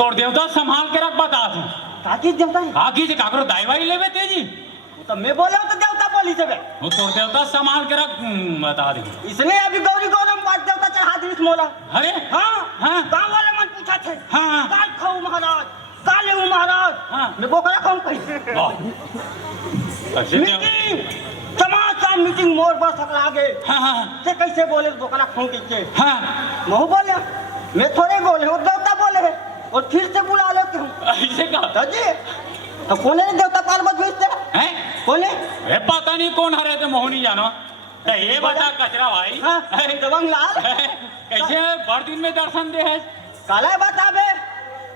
तोड़ देवता संभाल के रख बता तू काकी देवता है काकी से काकरो दाई वाई लेवे तेजी तो मैं बोले तो देवता बोली से वो तोड़ देवता संभाल के रख बता दे इसलिए अभी गौरी गौरम पाठ देवता चढ़ा दी इस मोला। अरे हाँ हाँ गाँव वाले मन पूछा थे हाँ काल खाऊ महाराज काले हूँ महाराज हाँ मैं बोकरा खाऊं कैसे मीटिंग तमाशा मीटिंग मोर बस सकला आगे हाँ हाँ से कैसे बोले बोकरा खाऊं कैसे हाँ महू बोले मैं थोड़े बोले वो देवता बोले है और फिर से बुला लेते हूँ ऐसे का दादी तो कौन है देवता पार्वत भेजते हैं कौन है ए पता नहीं कौन हरे थे मोहनी जानो तो ये बता कचरा भाई हाँ दबंग लाल कैसे बड़ दिन में दर्शन दे है काला बता बे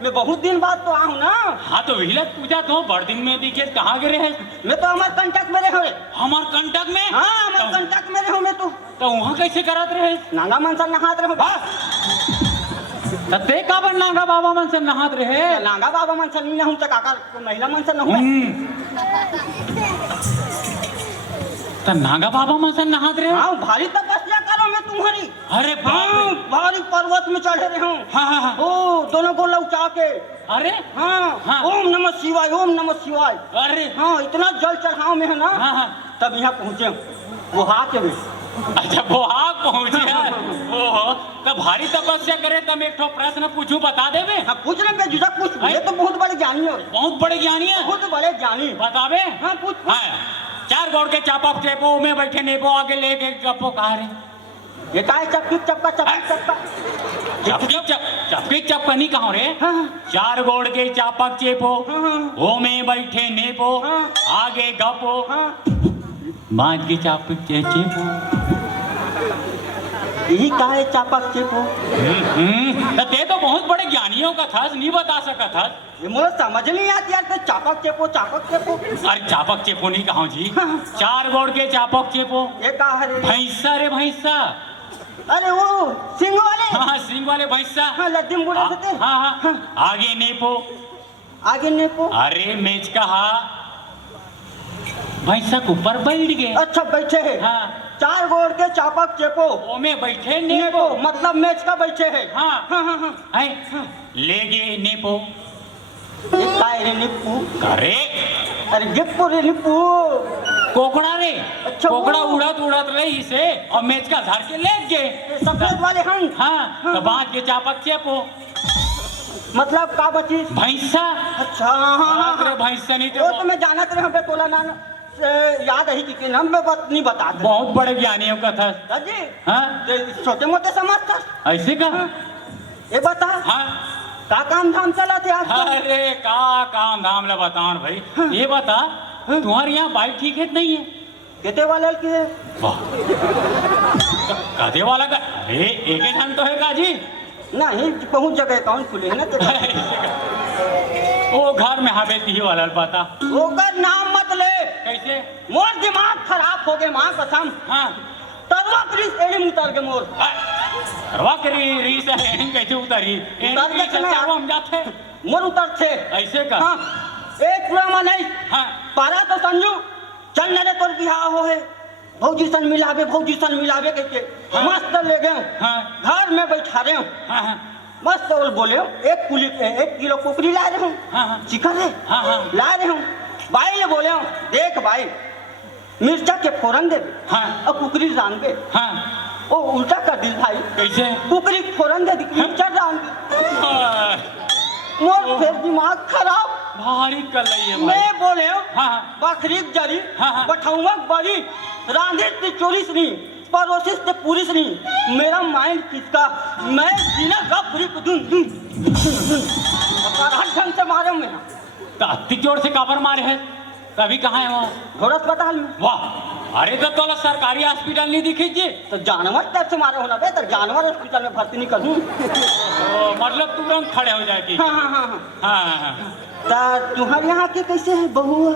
मैं बहुत दिन बाद तो आऊँ ना। हाँ तो विलत पूजा तो बड़ दिन में दिखे कहाँ गिरे है मैं तो हमारे कंटक में रहे हमार कंटक में हाँ हमारे कंटक में रहे मैं तो वहाँ कैसे करत रहे नांगा मनसा नहात रहे ते का बन नांगा बाबा मन से नहात रहे नांगा बाबा मन से नहीं हूँ तो काका महिला मन से न हूँ तो नांगा बाबा मन से नहात रहे हाँ भारी तपस्या करो मैं तुम्हारी अरे हाँ भारी पर्वत में चढ़े रहे हूँ हाँ हाँ हाँ ओ दोनों को लौटा के अरे हाँ, हाँ ओम नमः शिवाय ओम नमः शिवाय अरे हाँ इतना जल चढ़ाओ में है ना हाँ हाँ तब यहाँ पहुँचे वो हाथ में अच्छा वो आग पहुँचे ओहो तो भारी तपस्या करे तब एक ठो प्रश्न पूछूं बता देवे हाँ पूछ रहे पे जुदा पूछ ये तो बहुत बड़े ज्ञानी है बहुत बड़े ज्ञानी है बहुत बड़े ज्ञानी बतावे हाँ पूछ हाँ चार गौड़ के चापक चेपो में बैठे नेपो आगे लेके गप्पो कहा रे ये का है चपकी चपका चपकी चपका चपकी चपका नहीं कहो रे चार गौड़ के चापक चेपो ओ में बैठे नेपो आगे गपो बांध के चापक चेपो यही का है चापक चेपो ते तो बहुत बड़े ज्ञानियों का था नहीं बता सका था ये मुझे समझ नहीं आती यार तो चापक चेपो अरे चापक चेपो नहीं कहा जी चार गौड़ के चापक चेपो ये का है रे भैंसा रे भैंसा अरे वो सिंह वाले हाँ सिंह वाले भैंसा हाँ लद्दीम बोले थे हाँ हाँ आगे नेपो आगे नेपो अरे मेज कहा भैंसा के ऊपर बैठ गए अच्छा बैठे है हाँ चार गोड़ के चापक चेपो ओ में बैठे नेपो मतलब मेज का बैठे है हाँ हाँ हाँ हाँ ले गए नेपो ये काय रे निप्पू अरे अरे गिप्पू रे निप्पू कोकड़ा रे अच्छा कोकड़ा उड़त उड़त रही से और मेज का झाड़ के ले गए सफेद वाले हंस हाँ तो बांध के चापक चेपो मतलब का बची भैंसा अच्छा हाँ भैंसा नहीं वो तो मैं जानत रहे हूँ तोला ना याद है कि नाम में नहीं बता बहुत बड़े ज्ञानियों का था दादी हाँ छोटे मोटे समझता ऐसे का ये बता हाँ का काम धाम चला थे आज अरे का काम धाम ला बताओ भाई ये बता तुम्हारे यहाँ बाइक ठीक है नहीं है कहते वाले की है कहते वाला का अरे एक ही ढंग तो है काजी नहीं पहुंच जगह अकाउंट खुले है ना वो घर में हवेली ही वाला पता ओकर नाम मत ले कैसे मोर दिमाग खराब हो गए माँ कसम हाँ तरवा प्लीज एड़ी उतर के मोर तरवा करी रीस है कैसे उतरी हम जाते मोर उतर थे ऐसे का हाँ एक प्रोग्राम नहीं हाँ पारा तो संजू चल नरे तोर बिहार हो है भौजी सन मिलावे कहके मस्त ले गए घर में बैठा रहे हूँ मस्त और बोले एक किलो कुकरी ला रहे हूँ चिकन है ला रहे हूँ भाई ले बोले देख भाई मिर्चा के फोरन दे और कुकरी रान दे वो उल्टा कर दी भाई कैसे कुकरी फोरन दे दी मिर्चा रान दे मोर फिर दिमाग खराब भारी कर रही है मैं बोले बकरी जरी बठाऊंगा बड़ी रांधे से चोरिस नहीं पड़ोसी से पुलिस नहीं मेरा माइंड किसका मैं बिना गपरी ढंग से मारे मैं अति जोर से काबर मारे हैं अभी कहाँ है वहाँ घोड़ा अस्पताल में वाह अरे तो तोला सरकारी हॉस्पिटल नहीं दिखी जी तो जानवर टाइप से मारे होना तो जानवर हॉस्पिटल में भर्ती नहीं करूँ मतलब तुरंत खड़े हो जाएगी हाँ तुम्हारे यहाँ के कैसे है बहू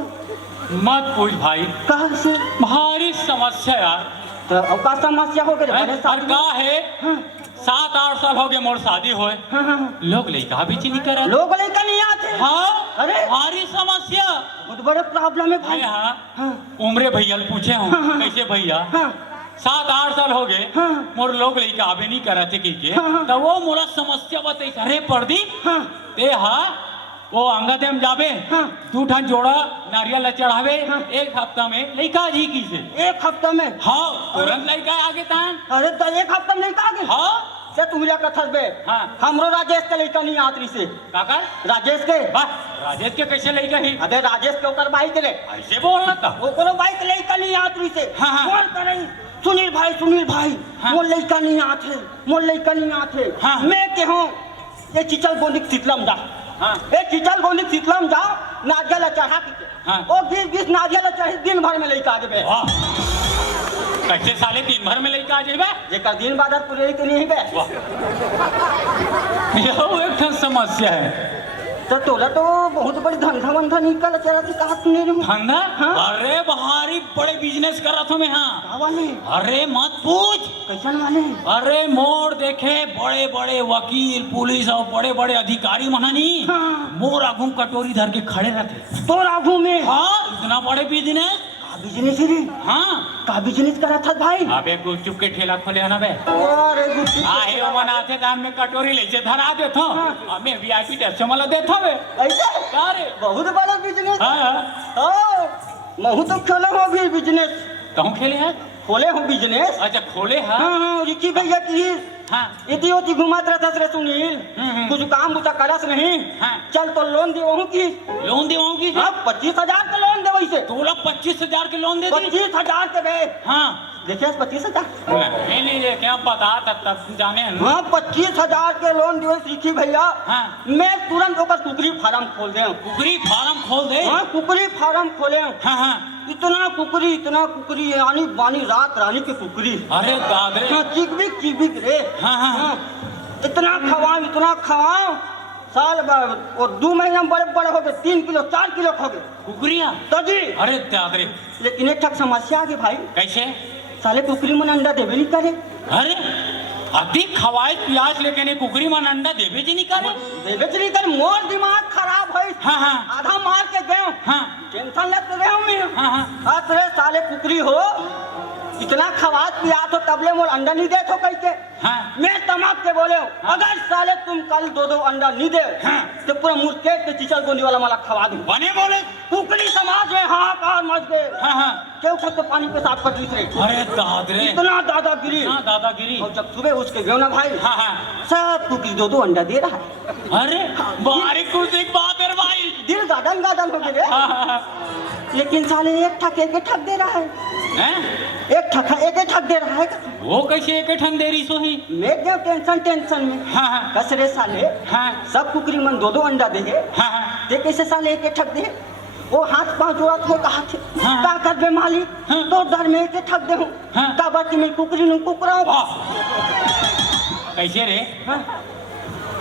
मत पूछ भाई कहाँ से भारी समस्या यार तो का समस्या हो गई का है 7-8 साल हो गए मोर शादी होए लोग लड़का भी नहीं करे लोग लड़का नहीं आते हाँ अरे भारी समस्या बहुत बड़े प्रॉब्लम है भाई हाँ उम्रे भैया पूछे हूँ कैसे भैया 7-8 साल हो गए मोर लोग लड़का अभी नहीं करे थे के तो वो मोला समस्या बताई अरे पड़ दी ते हा वो अंगद हम जाबे हाँ। 2 ठन जोड़ा नारियल ला चढ़ावे हाँ। 1 हफ्ता में लइका जी की से 1 हफ्ता में? हाँ तुरंत लइका आगे तान अरे तो 1 हफ्ता में नहीं कहा गए? हाँ से तू जा कथस बे। हाँ। हमरो राजेश के लइका नहीं आतरी से। काका राजेश के? वाह राजेश के कैसे लइका ही अबे राजेश के ओकर बाइक रे। ऐसे बोलना था ओकरो बाइक लइका नहीं आतरी से। हाँ, हाँ। कौन करे? सुनील भाई हाँ। मोर लइका नहीं आथे, मोर लइका नहीं आथे। हाँ। मैं के हूं ये चिचल गोंदी शीतलम जा। हाँ। ए चिचल गोंदी शीतलम जा नारियल चढ़ा के। हाँ। ओ 20 नारियल चढ़ी दिन भर में लइका आगे बे। वाह कैसे साले दिन भर में लइका आ जेबे जेकर दिन बादर पूरे के नहीं बे। वाह यह एक ठन समस्या है तो तोला तो बहुत बड़ी धंधा वंधा निकल चला थी कहा तूने रे? धंधा हाँ? अरे भारी बड़े बिजनेस कर रहा था मैं हाँ का वाले? अरे मत पूछ कैसन वाले? अरे मोर देखे बड़े बड़े वकील पुलिस और बड़े बड़े अधिकारी मननी हाँ। मोर आगू कटोरी धर के खड़े रहते तो राघू में हाँ इतना बड़े बिजनेस का बिजनेस रे? हाँ का बिजनेस करा था भाई? अबे गुपचुप के ठेला खोले है ना बे अरे गुड्डी आहे ओ मनाथे दान में कटोरी ले से धरा देथो हमें वीआईपी टैक्स मला देथो बे ऐसे अरे बहुत बड़ा बिजनेस। हाँ हाँ महू तो खोले हो भी बिजनेस। कहूँ खेले है खोले हो बिजनेस? अच्छा खोले है हाँ हाँ रिकी भैया की हाँ इति होती घुमात रहता रे सुनील। कुछ काम बुता करस नहीं। हाँ। चल तो लोन दे वहू की। लोन देवाऊँ की हाँ 25,000 का लोन दे वैसे। तोला 25,000 के लोन दे दी 25,000 के बे। हाँ देखिए 25,000। नहीं नहीं क्या बता तब जाने हैं हाँ 25,000 के लोन दिए सीखी भैया। हाँ। मैं तुरंत ओकर कुकरी फार्म खोल दे। कुकरी फार्म खोल दे हाँ कुकरी फार्म खोले। हाँ हाँ इतना कुकरी यानी बानी रात रानी की कुकरी। अरे दादरे हाँ चिकबिक रे। हाँ, हाँ। इतना खवाओ साल बाद और 2 महीना में बड़े बड़े हो गए 3 किलो 4 किलो हो गए कुकरिया तो जी। अरे दादरे लेकिन एक ठक समस्या आ गई भाई। कैसे साले कुकरी मन अंडा देवे नहीं करे। अरे अधिक खवाए प्याज लेके ने कुकरी मन अंडा देवे जी नहीं करे देवे तो नहीं करे। मोर दिमाग खराब है। हाँ हाँ आधा मार के गए। हाँ टेंशन लेते रहे हूँ मैं। हाँ हाँ अरे साले कुकरी हो इतना खवात पिया तो तबले मोर अंडा नहीं दे तो कैसे? हाँ मैं तमाक के बोले हूँ हाँ। अगर साले तुम कल 2 अंडा नहीं दे हाँ। तो पूरा मुर्केट के चिचल गोंदी वाला मला खवा दूँ। बने बोले कुकरी समाज में हाहाकार मच गए। हाँ हाँ क्यों तो पानी पे साफ कर रहे। अरे दादरे इतना दादागिरी। हाँ दादागिरी और जब सुबह उसके गए ना भाई हाँ हाँ सब कुकरी 2 अंडा दे रहा है। अरे बारी कुछ एक बात है भाई दिल गार्डन हो गए। हाँ हाँ लेकिन साले एक ठक दे रहा है। हैं एक ठक दे रहा है। वो कैसे एक ठन देरी सो ही मैं गए टेंशन में। हाँ हाँ कसरे साले हाँ सब कुकरी मन 2 अंडा दे। हाँ हाँ ते कैसे साले एक ठक दे? वो हाथ पांव जोड़त हो कहा थे हाँ। का कर बे मालिक हाँ। तो डर में एक ठक दे हूँ हाँ। का बात में कुकरी नु कुकराओ। वाह कैसे रे हाँ।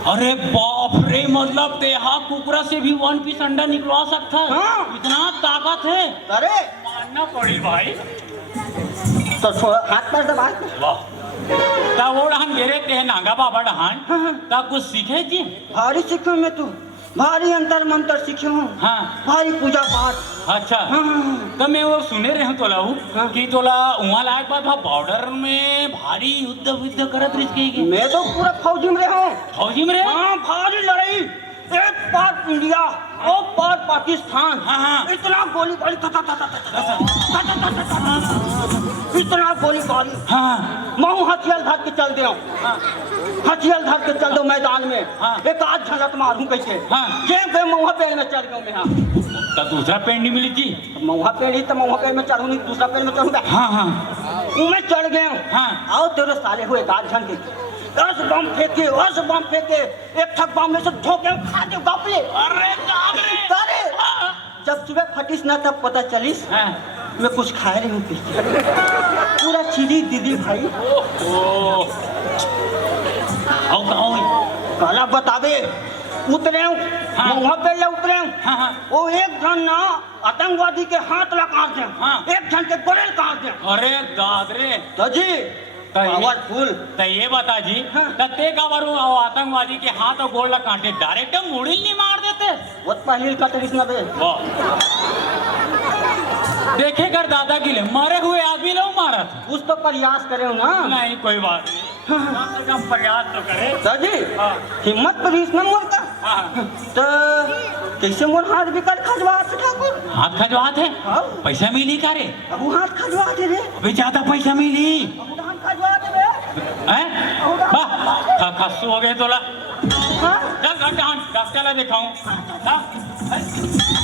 अरे बाप रे मतलब ते हाँ कुकरा से भी 1 पीस अंडा निकलवा सकता है हाँ। इतना ताकत है अरे मानना पड़ी भाई तो हाथ पर दबा वाह ता वो डहान गेरे ते नांगा बाबा डहान हाँ। ता कुछ सीखे जी भारी सीखो मैं तू भारी अंतर मंतर सीखे हूँ। हाँ भारी पूजा पाठ। अच्छा हाँ। तो मैं वो सुने रहे हूँ तोला हाँ। कि तोला वहाँ लायक बात बॉर्डर में भारी युद्ध करत रही की मैं तो पूरा फौजी में रहा हूँ। फौजी में रहे हाँ भारी लड़ाई एक पार इंडिया और पार पाकिस्तान। हाँ, हाँ। इतना गोली बारी इतना गोली बारी हाँ महू हथियार धर के चल दे हाँ हथियार धर के चल दो मैदान में। हाँ। एक आध झलक मारूं कैसे? हाँ। जे गए महुआ पेड़ में चढ़ गया मैं। हाँ तो दूसरा पेड़ नहीं मिली थी महुआ पेड़ ही तो महुआ पेड़ में चढ़ू नहीं दूसरा पेड़ में चढ़ूंगा। हाँ हाँ मैं चढ़ गया हूँ। हाँ। आओ तेरे साले हुए एक आध झन के 10 बम फेंके एक ठक बम में से ठोके खा दे बापले। अरे दादरे अरे जब सुबह फटिस ना तब पता चलिस हाँ मैं कुछ खाए रही हूँ पूरा चिड़ी दीदी भाई। ओ काला बतावे उतरे हाँ। वहाँ पे ले उतरे हाँ हाँ वो एक जन ना आतंकवादी के हाथ ला काट दे। हाँ। एक जन के गोरेल काट दे। अरे दादरे तो जी पावरफुल। तो ये बता जी हाँ। ते का बारू आतंकवादी के हाथ और गोड़ कांटे डायरेक्ट मुड़ी नहीं मार देते वो पहली कटरिस ना दे। देखे कर दादा के लिए मरे हुए आदमी लोग मारा था कुछ तो प्रयास करे हो ना। नहीं कोई बात नहीं कम से कम प्रयास तो करे तो जी हाँ। हिम्मत पर इस नंबर का तर कैसे मोर हाथ बिकट खजवात है ठाकुर हाथ खजवात है हाँ। पैसा मिली का रे अबू हाथ खजवात है रे अबे ज्यादा पैसा मिली अबू हाथ खजवात है बे हैं वाह खस्सू हो गए तोला हाँ चल डॉक्टर दिखाऊं हाँ